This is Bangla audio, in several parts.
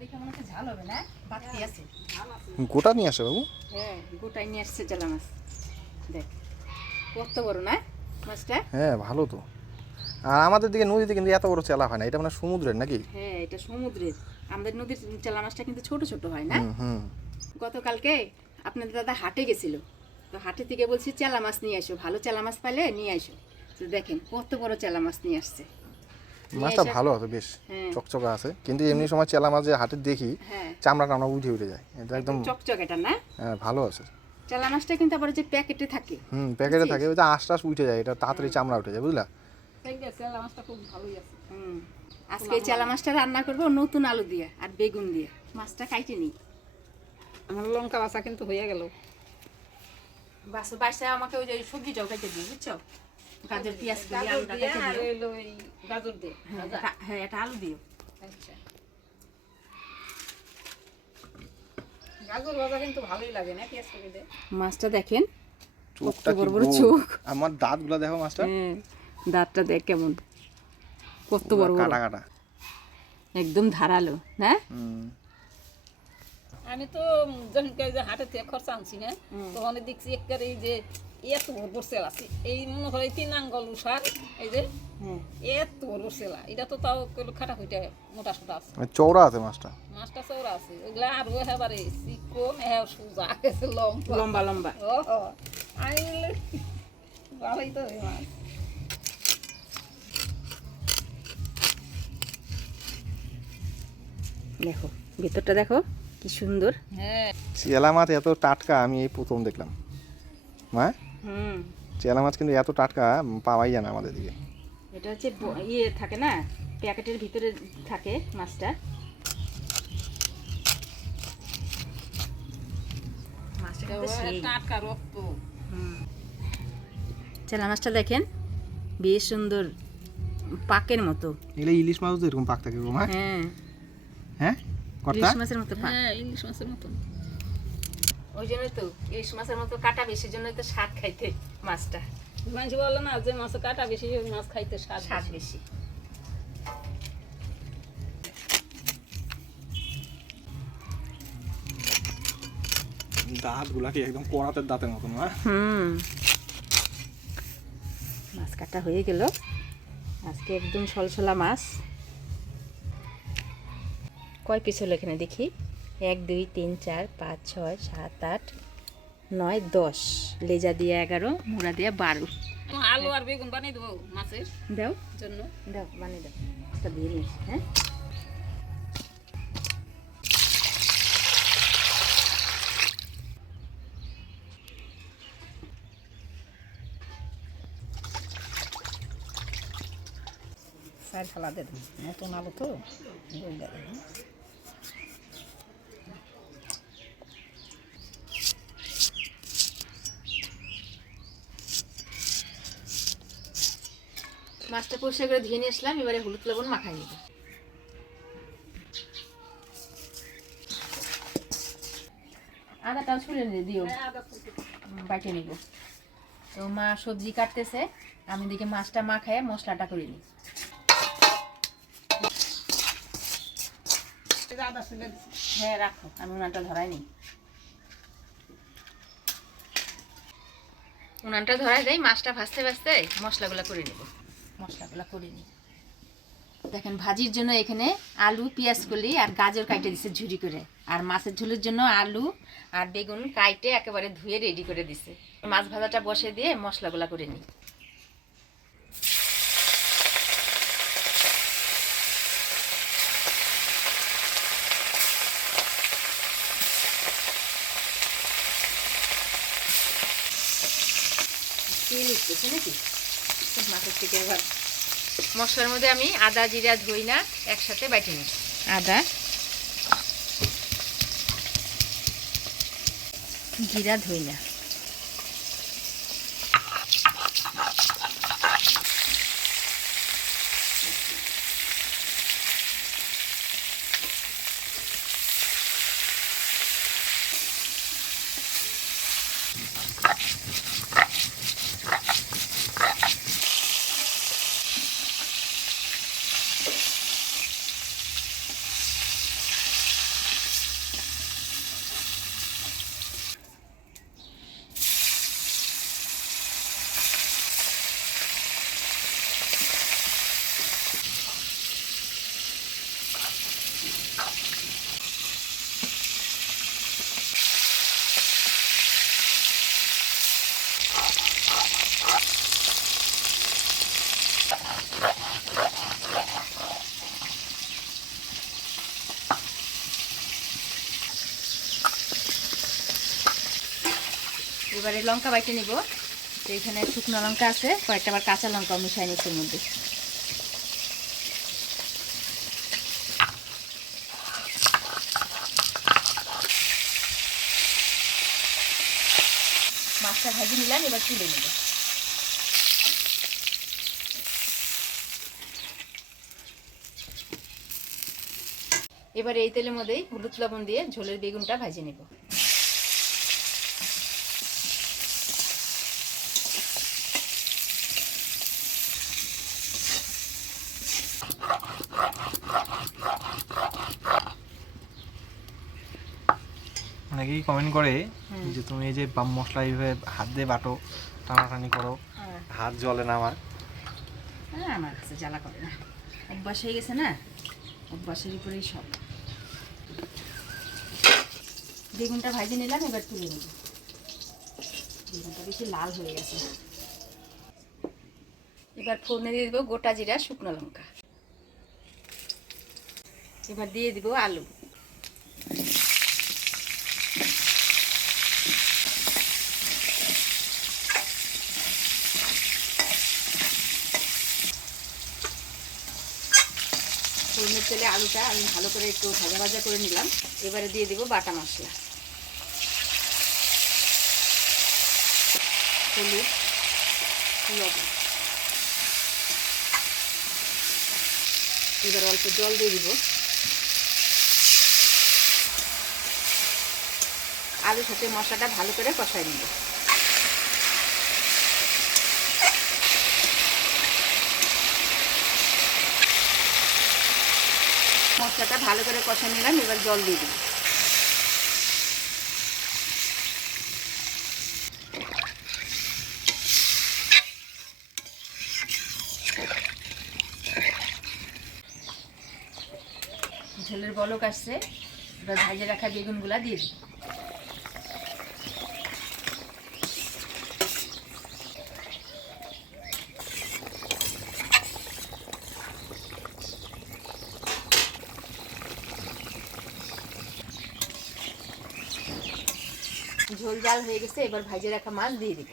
দেখে মনে হচ্ছে ঝাল হবে না, বাড়তি আছে। গোটা নিয়ে আসে বাবু? হ্যাঁ, গোটাই নিয়ে আসছে চেলা মাছ। দেখ কত বড় না মাছটা। হ্যাঁ ভালো তো। আর আমাদের দিকে নদীতে কিন্তু এত বড় চেলা হয় না, এটা মানে সমুদ্রের নাকি? হ্যাঁ, এটা সমুদ্রের। আমাদের নদীর চেলা মাছটা কিন্তু ছোট ছোট হয় না। হুম। গতকালকে আপনাদের দাদা হাটে গেছিল, তো হাটে থেকে বলছি চেলা মাছ নিয়ে আসো, ভালো চেলা মাছ পাইলে নিয়ে আসো। তো দেখেন কত বড় চেলা মাছ নিয়ে আসছে। মাছটা ভালো আছে বেশ, চকচকা আছে, কিন্তু এমনি সময় চেলা মাছ যে হাটে দেখি চামড়া টামড়া উঠে যায়, এটা একদম চকচকেটা না। হ্যাঁ ভালো আছে। চেলা মাছটা কিন্তু আবার যে প্যাকেটে থাকে, প্যাকেটে থাকে, ওই যে আশ টাশ উঠে যায়, এটা তাড়াতাড়ি চামড়া উঠে যায়, বুঝলা? চেলা মাছটা খুব ভালোই আছে। আজকে এই চেলা মাছটা রান্না করবো নতুন আলু দিয়ে আর বেগুন দিয়ে। মাছটা কাইটে নিই। আমার লঙ্কা বাসা কিন্তু হয়ে গেল। বাসা বাইসা আমাকে ওই যে সবজিটাও কেটে দিই, বুঝছো? গাজর পেঁয়াজ করে আলুটা কেটে আর দিও। হইলো এই গাজর দিয়ে হ্যাঁ, এটা আলু দিও। আচ্ছা, গাজর ভাজা কিন্তু ভালোই লাগে না পেঁয়াজ করে দিয়ে। মাছটা দেখেন চোখটা বড় কি বড় গোল। চোখ। আমার দাঁতগুলো দেখো মাছটা, হ্যাঁ, দাঁতটা দেখ কেমন, কত বড় বড়, কাটা কাটা, একদম ধারালো না। আমি তো যখন যে হাটে থেকে খরচা আনছি না, তখন দেখছি একবার এই যে এত বড় সেল আছে, এই মনে হয় 3 আঙ্গুল উষার, এই যে এত বড় সেলা, এটা তো তাও খাটা হইতে মোটা সোটা আছে, চওড়া আছে মাছটা। মাছটা চৌড়া আছে, ওইগুলা আরো একেবারে চিকন সোজা আছে, লম্বা লম্বা লম্বা। ও আমি ভালোই তো এই মাছ। দেখো ভিতরটা দেখো কি সুন্দর। হ্যাঁ, চেলা মাছ এত টাটকা আমি এই প্রথম দেখলাম। মা, হুম, চেলা মাছ কিন্তু এত টাটকা পাওয়াই যায় না আমাদের দিকে। এটা হচ্ছে ইয়ে থাকে না, প্যাকেটের ভিতরে থাকে মাছটা। মাছটা কিন্তু সেই। টাটকা রক্ত। চেলা মাছটা দেখেন বেশ সুন্দর, পাকের মতো। এগুলো ইলিশ মাছ তো এরকম পাক থাকে গো মা? হ্যাঁ, হ্যাঁ কর্তা, ইলিশ মাছের মতো পাক। হ্যাঁ, ইলিশ মাছের মতন। ওই জন্যই তো ইলিশ মাছের মতো কাটা বেশি, জন্যই তো স্বাদ খাইতে মাছটা। মানুষ বলে না যে মাছ কাটা বেশি, ওই মাছ খাইতে স্বাদ স্বাদ বেশি। দাঁতগুলা কি একদম করাতের দাঁতের মতন না? মাছ কাটা হয়ে গেল, আজকে একদম সলসলা মাছ। কয় পিস হলো এখানে দেখি? 1 2 3 4 5 6 7 8 9 10, লেজা দিয়ে 11, মুড়া দিয়ে 12। আলু আর বেগুন বানিয়ে দেবো মাছের দাও জন্য। দাও, বানিয়ে দাও, একটা দিয়ে নিস। হ্যাঁ, সাইড ফালা দিয়ে দেবো, নতুন আলু তো মাছটা পরিষ্কার করে ধুয়ে নিয়ে আসলাম, এবারে হলুদ লবণ মাখাই নেব। আদাটাও ছুলে দিও, বাটিয়ে নিব। তো মা সবজি কাটতেছে, আমি দিকে মাছটা মাখায় মশলাটা করে নিই। হ্যাঁ রাখো, আমি উনানটা ধরাই নিই। উনানটা ধরাই দেয়, মাছটা ভাজতে ভাজতে মশলাগুলো করে নিব। মশলাগুলো করে নিই। দেখেন ভাজির জন্য এখানে আলু, পেঁয়াজ কলি আর গাজর কাটে দিছে ঝুরি করে, আর মাছের ঝোলের জন্য আলু আর বেগুন কাটে একেবারে ধুয়ে রেডি করে দিছে। মাছ ভাজাটা বসে দিয়ে মশলাগুলো করে নিই। তেল উঠতেছে নাকি মাছের থেকে? এবার মশলার মধ্যে আমি আদা জিরা ধইনা একসাথে বাইটে নিই। আদা, জিরা, ধইনা, এবারে লঙ্কা বাইটে নিব। তো এখানে শুকনো লঙ্কা আছে, কয়েকটা আবার কাঁচা লঙ্কাও মিশাই নিচ্ছে এর মধ্যে। মাছটা ভাজি নিলাম, এবার তুলে নেব। এবার এই তেলের মধ্যেই হলুদ লবণ দিয়ে ঝোলের বেগুনটা ভাজি নেব। অনেকেই কমেন্ট করে যে তুমি এই যে মশলা এইভাবে হাত দিয়ে বাটো, টানাটানি করো, হাত জ্বলে না আমার। হ্যাঁ, আমার কাছে জ্বালা করে না, অভ্যাস হয়ে গেছে না, অভ্যাসের উপরেই সব। বেগুনটা ভাজি নিলাম, এবার তুলে নেব। বেগুনটা বেশি লাল হয়ে গেছে। এবার ফোড়নে দিয়ে দেবো গোটা জিরা, শুকনো লঙ্কা। এবার দিয়ে দিব আলু। ফোড়নের তেলে আলুটা আমি ভালো করে একটু ভাজা ভাজা করে নিলাম। এবারে দিয়ে দিব বাটা মশলা, হলুদ, লবণ। এবার অল্প জল দিয়ে দিব। আলুর সাথে মশলাটা ভালো করে কষাই নিব। মশলাটা ভালো করে কষাই নিলাম, এবার জল দিয়ে দিব। ঝোলের বলক আসছে, এবার ভাজে রাখা বেগুনগুলা দিয়ে দিই। ঝোল জাল হয়ে গেছে, এবার ভাজে রাখা মাছ দিয়ে দিব।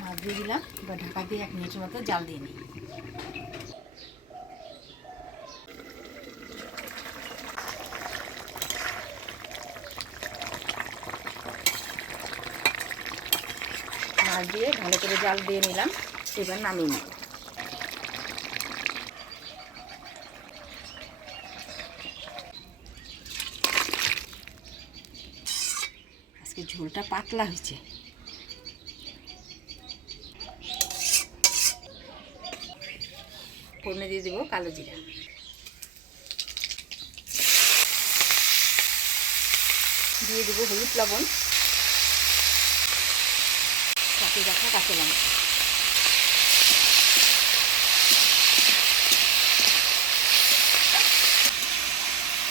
মাছ দিয়ে দিলাম, এবার ঢাকা দিয়ে 1 মিনিটের মতো জাল দিয়ে নিই। মাছ দিয়ে ভালো করে জাল দিয়ে নিলাম, এবার নামিয়ে নিব। আজকে ঝোলটা পাতলা হয়েছে। ফোড়নে দিয়ে দিব কালো জিরা, দিয়ে দিব হলুদ লবণ, কাঁচা রাখা কাঁচা লঙ্কা।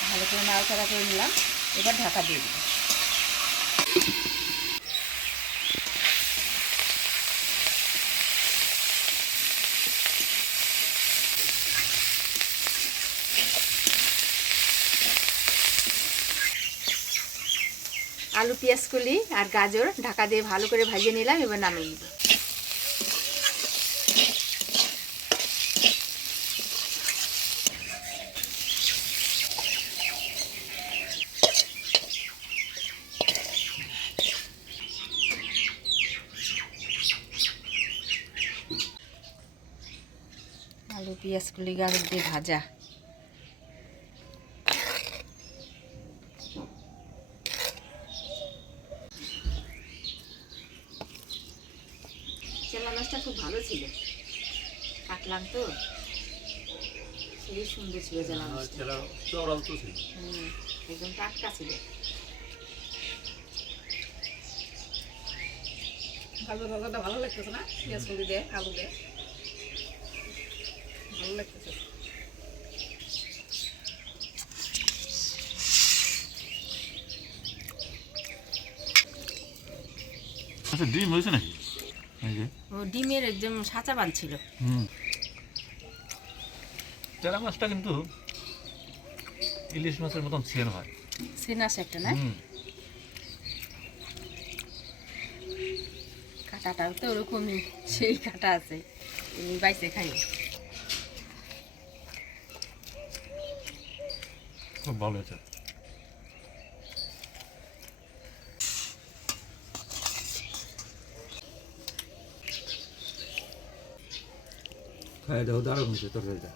ভালো করে নাড়াচাড়া করে নিলাম, এবার ঢাকা দিয়ে দিব। আলু, পেঁয়াজ কলি আর গাজর ঢাকা দিয়ে ভালো করে ভাজিয়ে নিলাম, এবার নামিয়ে নিব। আলু, পেঁয়াজ কলি, গাজর দিয়ে ভাজা। চেলা মাছটা খুব ভালো ছিল, কাটলাম তো, সেই সুন্দর ছিল চেলা মাছটা। একদম টাটকা ছিল। গাজর ভাজাটা ভালো লাগতেছে না, পেঁয়াজ কলি দিয়ে আলু দিয়ে ভালো লাগতেছে। আচ্ছা ডিম হয়েছে নাকি এই যে ও ডিমের একদম সাঁচা বাঁধছিল। চেরা মাছটা কিন্তু ইলিশ মাছের মতন সেল হয়। সিনাস একটা না, হুম কাঁটাটাও তো ওরকমই, সেই কাঁটা আছে, তুমি বাইসে খাই। খুব ভালো হয়েছে। খাই দাও, দারুণ হয়েছে তরকারিটা।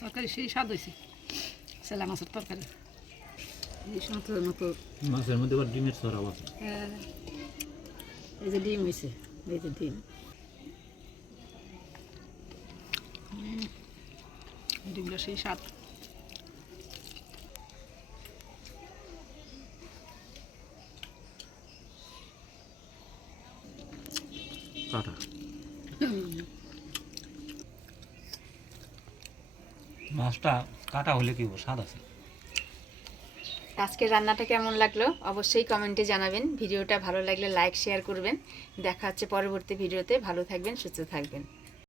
তরকারি সেই স্বাদ হয়েছে, সেলা মাছের তরকারি ইলিশ মাছের মতো। মাছের মধ্যে আবার ডিমের ছড়াও আছে। এই যে ডিম হয়েছে, এই যে ডিম, ডিমটা সেই স্বাদ। কাটা মাছটা কাটা হলে কি স্বাদ আছে। আজকের রান্নাটা কেমন লাগলো অবশ্যই কমেন্টে জানাবেন। ভিডিওটা ভালো লাগলে লাইক শেয়ার করবেন। দেখা হচ্ছে পরবর্তী ভিডিওতে। ভালো থাকবেন, সুস্থ থাকবেন।